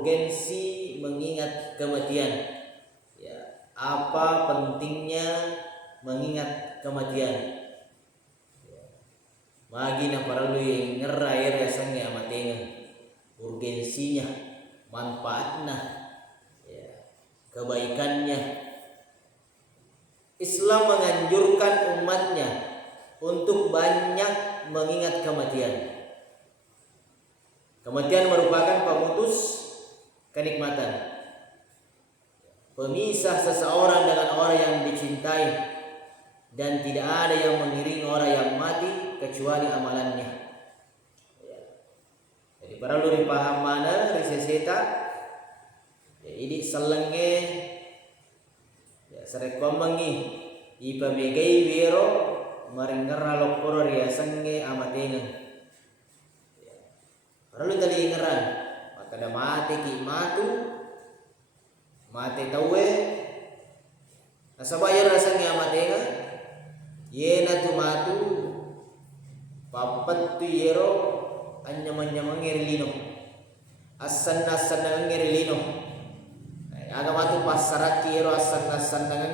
urgensi mengingat kematian. Ya, apa pentingnya mengingat kematian? Magi na perlu ngerair rasanya matengan, urgensinya, manfaatnya, ya, kebaikannya. Islam menganjurkan umatnya untuk banyak mengingat kematian. Kematian merupakan pemutus kenikmatan, pemisah seseorang dengan orang yang dicintai, dan tidak ada yang mengiringi orang yang mati kecuali amalannya. Jadi perlu dipaham mana riseseta. Ya, ini selenge ya sarekomangi ipamegai wero maringera lokoro ria senge amatengan. Ya. Perlu tali ngeran maka ada mati ki matu mati tawe nasabayar rasanya amatengan yena tu matu papat tu yero anyaman-nyaman ngerilino asan-asan dengan ngerilino aga matu pasaraki yero asan-asan dengan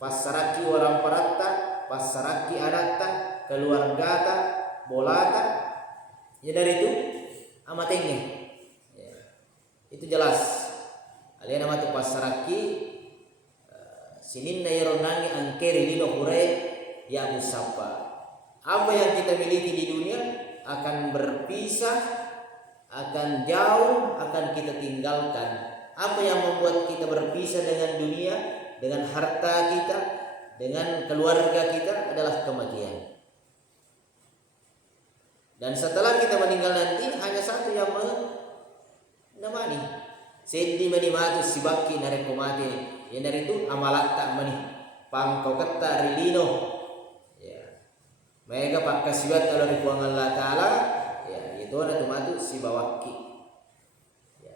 pasaraki orang paratta pasaraki adatta keluargata bolata ya dari itu amatengnya ya. Itu jelas alena matu pasaraki sinin na yero nangi angkeri lino hure ya musapa. Apa yang kita miliki di dunia akan berpisah, akan jauh, akan kita tinggalkan. Apa yang membuat kita berpisah dengan dunia, dengan harta kita, dengan keluarga kita adalah kematian. Dan setelah kita meninggal nanti hanya satu yang menemani. Sedih menimatu sibaki nareko mati. Yang dari itu amalat tak meni. Pangkau kata rilino. Mereka pakai siwat kalau dibuang Allah Ta'ala ya itu ada tumatu si bawaki ya.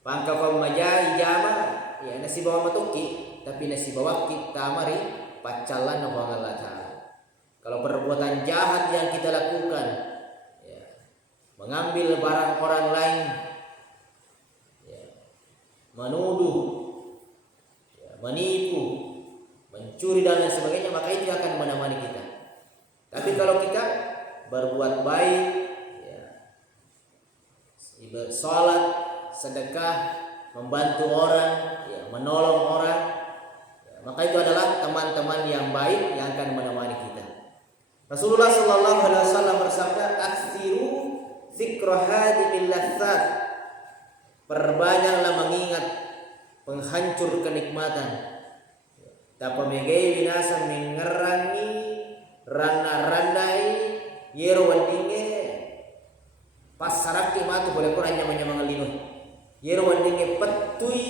Pangkau kau majai jama ya nasi bawa matuki tapi nasi bawaki tamari pacalan buang Allah Ta'ala. Kalau perbuatan jahat yang kita lakukan ya, mengambil barang orang lain ya, menuduh ya, menipu mencuri dan lain sebagainya maka itu akan menemani kita. Tapi kalau kita berbuat baik, ya, sholat, sedekah, membantu orang, ya, menolong orang, ya, maka itu adalah teman-teman yang baik yang akan menemani kita. Rasulullah Sallallahu Alaihi Wasallam bersabda, "Aksiru zikra hadimil lazzat." Perbanyaklah mengingat penghancur kenikmatan. Tapamegai binasa mengerangi randa-randai yero wandinge pasaraki matu boleh kurang nyamang-nyamang lino yero wandinge petui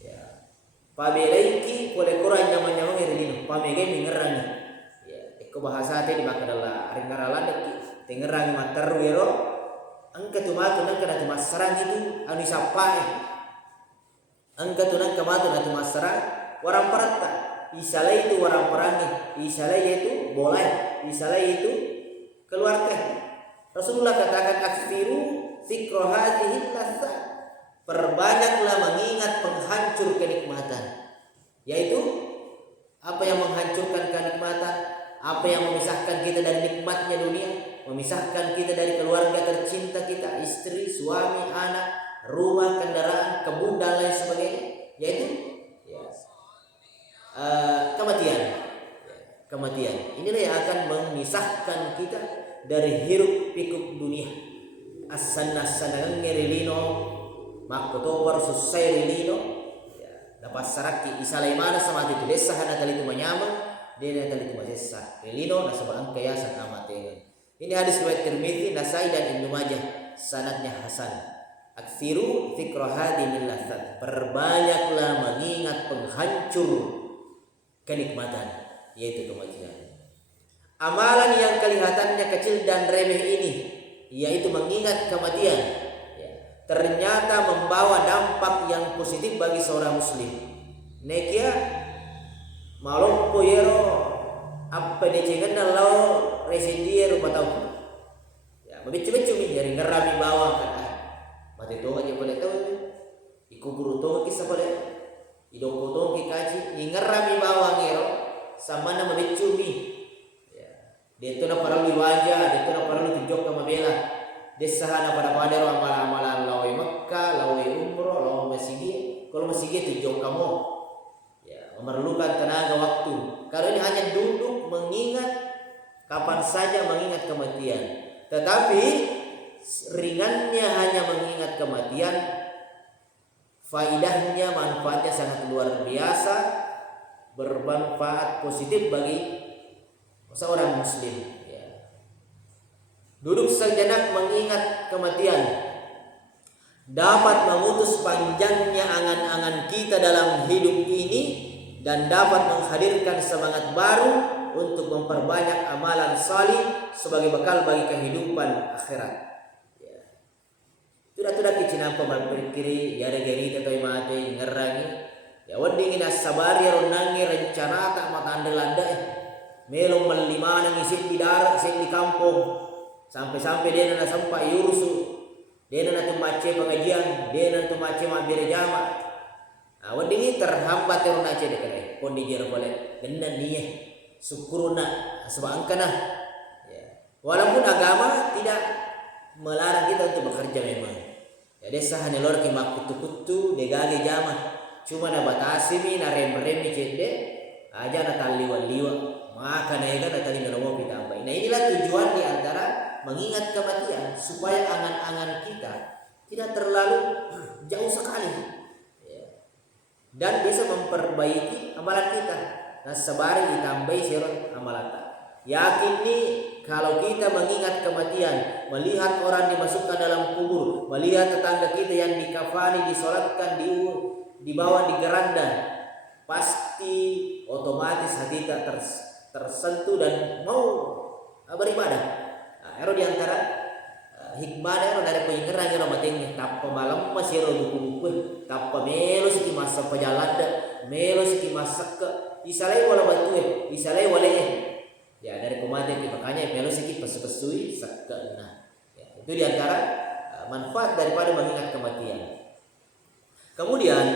ya pabelaiki boleh kurang nyamang-nyamang lino pamege mingerani ya eko bahasa teh dimakadalah ringaralan deki tengerang matar yero angka tu matu nang kana tu masarang itu anu sapai angka tu nang kamatu na tu masarang warang paratta isalai itu orang perangi, isalai itu boleh, isalai itu keluarga. Rasulullah katakan aksiru zikra hadhihi lazzat. Perbanyaklah mengingat penghancur kenikmatan. Yaitu apa yang menghancurkan kenikmatan, apa yang memisahkan kita dari nikmatnya dunia, memisahkan kita dari keluarga tercinta kita, istri, suami, anak, rumah, kendaraan, kebun dan lain sebagainya, yaitu kematian. Inilah yang akan memisahkan kita dari hiruk pikuk dunia. Asan-asan ngerilino makoto versus rilino ya dapat saraki isalai mana sama itu desa hana tali itu menyama dia tali itu masesa rilino nasabang kaya san amatengan. Ini hadis riwayat Tirmidzi, Nasai dan Ibnu Majah, sanadnya hasan. Aksiru zikra hadimil lazzat. Perbanyaklah mengingat penghancur kenikmatan yaitu kematian. Amalan yang kelihatannya kecil dan remeh ini yaitu mengingat kematian ya, ternyata membawa dampak yang positif bagi seorang muslim. Nekia malompo yero apa dicengan lo residia rupa tahu ya begitu-begitu mi dari ngerami bawa kan mati to aja boleh tahu kisah boleh idong potong ki kaji ingerami bawang ero sama nama becumi ya dia tu na paralu wajah dia tu na paralu tunjuk ke mabela desahana pada ro amalan-amalan lawe Mekah lawe umroh lawe masigi kalau masigi tunjuk kamu ya memerlukan tenaga waktu kalau ini hanya duduk mengingat kapan saja mengingat kematian tetapi ringannya hanya mengingat kematian faidahnya manfaatnya sangat luar biasa bermanfaat positif bagi seorang muslim ya. Duduk sejenak mengingat kematian dapat memutus panjangnya angan-angan kita dalam hidup ini dan dapat menghadirkan semangat baru untuk memperbanyak amalan salih sebagai bekal bagi kehidupan akhirat. Sudah kicinampa berpikiri ya regeri tetoi mate ngerangi ya wandingin asabari ronangi rencana tak mata andalanda melong melimana ngisi di darat ngisi di kampung sampai dia nana sampai yurusu dia nana tumace pengajian dia nana tumace mabir jama wandingi terhambat ronace dekare kondi jero boleh genan niye syukuruna sebangkana ya walaupun agama tidak melarang kita untuk bekerja memang ya desa hanya lor ki makutu-kutu degage jama cuma na batasimi na rem-rem cede aja na taliwa-liwa maka na ega na tali na mau ditambah. Nah inilah tujuan di antara mengingat kematian supaya angan-angan kita tidak terlalu jauh sekali ya. Dan bisa memperbaiki amalan kita nah sebari ditambahi sirot amalan yakin nih kalau kita mengingat kematian, melihat orang dimasukkan dalam kubur, melihat tetangga kita yang dikafani, disolatkan, dibawa di geranda, pasti otomatis hati kita tersentuh dan mau beribadah. Nah, ero diantara hikmah ero dari pengingeran ero mateng tappa malam masih ero buku-buku, tappa melo siki masa pejalada, melo siki masak ke, isalai wala batu isalai wala ya dari kematian makanya melo sikit pesui sakena ya, itu diantara manfaat daripada mengingat kematian. Kemudian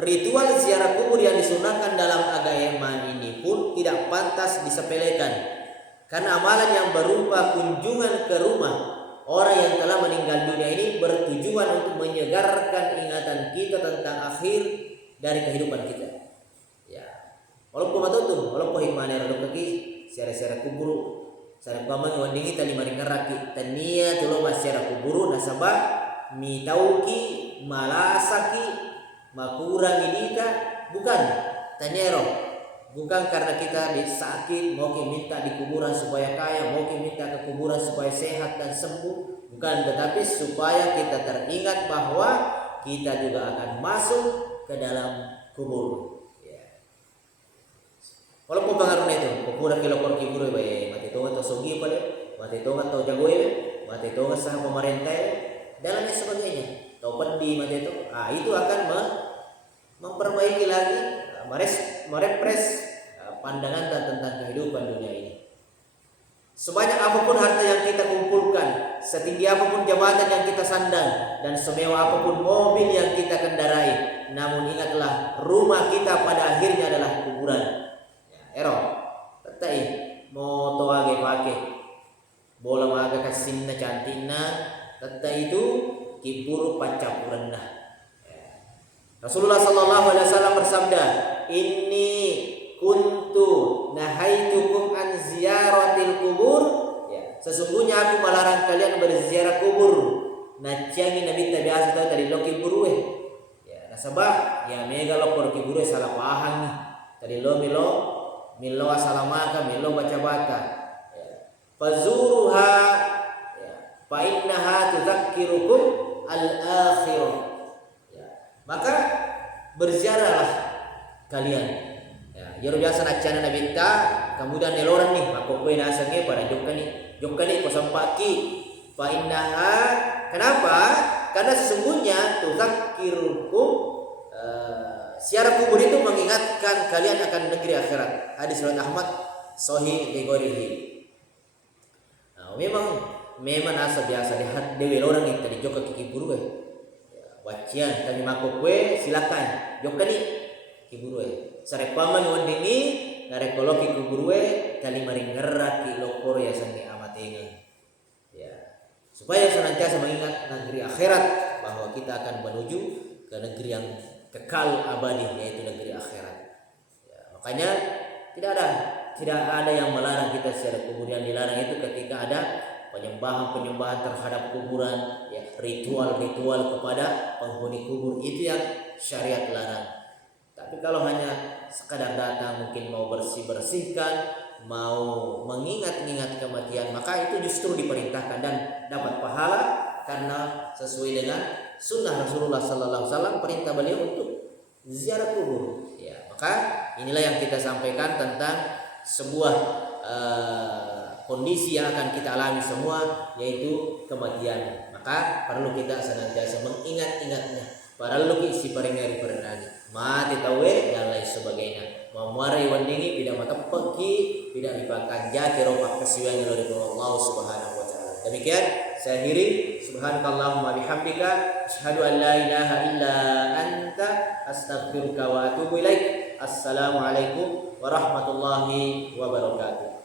ritual ziarah kubur yang disunahkan dalam agama ini pun tidak pantas disepelekan karena amalan yang berupa kunjungan ke rumah orang yang telah meninggal dunia ini bertujuan untuk menyegarkan ingatan kita tentang akhir dari kehidupan kita ya walaupun matutu walaupun hikmahnya rada kaki secara kuburu sare paman wandingi tali maring ngaraki tania tulo masyara kuburu nasaba mitauki malasaki makurangi dita bukan tanyero bukan karena kita sakit mau minta di kuburan supaya kaya mau minta ke kuburan supaya sehat dan sembuh bukan tetapi supaya kita teringat bahwa kita juga akan masuk ke dalam kubur. Walaupun pengaruh itu, kupura kilokor kiburu bae, mati tonga atau sogi pada, mati tonga atau jagoe, mati tonga sah pemerintah dan lain sebagainya. Atau pendi mati itu akan memperbaiki lagi, merepres pandangan tentang kehidupan dunia ini. Sebanyak apapun harta yang kita kumpulkan, setinggi apapun jabatan yang kita sandang, dan semewah apapun mobil yang kita kendarai, namun ingatlah rumah kita pada akhirnya adalah kuburan. Ero, tetai moto age pake bola maga kasinna cantikna tetai itu kiburu pacapurenna. Rasulullah sallallahu alaihi wasallam bersabda, "Inni kuntu nahaitukum an ziyaratil kubur." Ya, sesungguhnya aku melarang kalian berziarah kubur. Naciangi nabi biasa tahu tadi lo kiburu ya, nasabah ya mega lo por kiburu salah paham nih. Tadi lo milo asalamaka milo baca ya. Fazuruha ya. Fa innaha tudzakirukum al-akhirah ya. Maka berziarahlah kalian ya jero biasa nacana nabita kemudian neloran nih makokoy nasange pada jokkani kosampaki fa innaha kenapa karena sesungguhnya tudzakirukum ziarah kubur itu mengingatkan kalian akan negeri akhirat. Hadis riwayat Ahmad sahih digorihi. Nah, memang asa biasa lihat dewe orang yang tadi joka kiki buru wacian kami mako kue silakan jokani kiburue sare paman wandingi nare koloki kuburue kali maringerra ki lokor ya sangi amatenga ya supaya senantiasa mengingat negeri akhirat bahwa kita akan menuju ke negeri yang kekal abadi yaitu negeri akhirat ya, makanya tidak ada yang melarang kita secara kemudian dilarang itu ketika ada penyembahan terhadap kuburan ya ritual kepada penghuni kubur itu yang syariat larang. Tapi kalau hanya sekadar datang mungkin mau bersihkan mau mengingat kematian maka itu justru diperintahkan dan dapat pahala karena sesuai dengan sunnah Rasulullah sallallahu alaihi wasallam perintah beliau untuk ziarah kubur ya. Maka inilah yang kita sampaikan tentang sebuah kondisi yang akan kita alami semua yaitu kematian. Maka perlu kita senantiasa mengingat-ingatnya. Para luki si paringari pernani mati tawe dan lain sebagainya. Memuarai wandingi tidak matepeki tidak dipakan jati ropak kesiwan dari Allah Subhanahu wa taala. Demikian saya akhiri subhanakallahumma bihamdika asyhadu an la ilaha illa anta astaghfiruka wa atubu ilaik. Assalamualaikum warahmatullahi wabarakatuh.